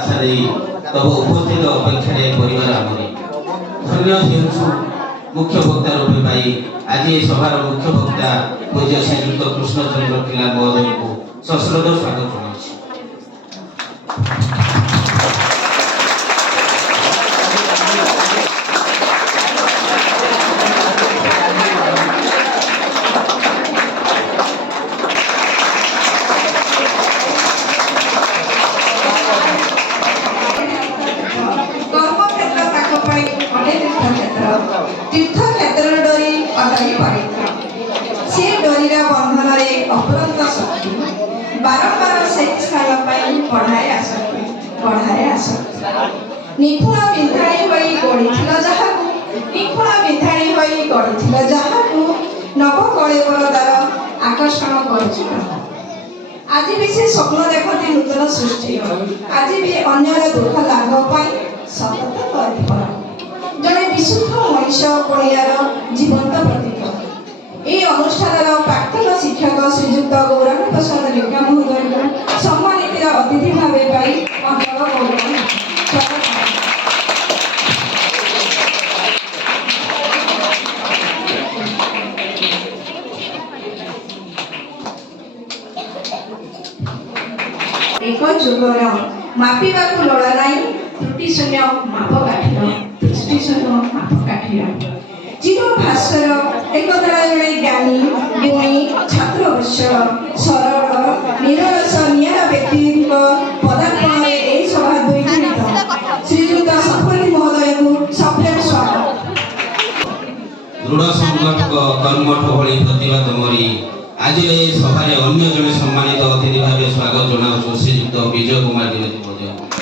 तब उपस्थित अपेक्षा परिवार आमरी धन्य हेउछु मुख्य वक्ता रूपे पाई आज ये सभार मुख्य वक्ता पूज्य श्रीयुक्त कृष्णचंद्र किला महोदय को सश्रद्ध स्वागत जनाउछि। तीर्थ क्षेत्र डोरी अटाई पड़े से डोरीरा बंधन अपरंत शक्ति बारंबार से स्थान बढ़ाए आसक्ति निपुण विंधाणी होई गढ़ी जहाकू निपुण विंधाणी होई गढ़ी जहाकू नव कलेवर द्वारा आकर्षण कर आज भी से स्वप्न देखते नूतन सृष्टि आज भी अन्यर दुख लाभ सतत कर जड़े विशुद्ध मनीष कणियार जीवंत प्रतीक यह अनुष्ठान प्राक्तन शिक्षक श्रीजुक्त गौरांग प्रसाद लेखा महोदय सम्मानित अतिथि भाव पाई अंचल गौरव एक जुगर मापिबा लड़ा नाई त्रुटि शून्य मापकाठीर दृष्टि शून्य मापकाठीर जीव भास्कर एक जड़े ज्ञानी गुणी छात्रवत्सल सरल निरलस निरा व्यक्ति पदार्पण यही सभा द्वैत श्रीजुक्त सफली महोदय को सप्रेम स्वागत। दृढ़ संकल्प कर्मठ भली प्रतिभा तुमरी आज ए सभा अन्य जड़े सम्मानित अतिथि भाव स्वागत जनाऊँ श्रीजुक्त विजय कुमार दिनेश महोदय।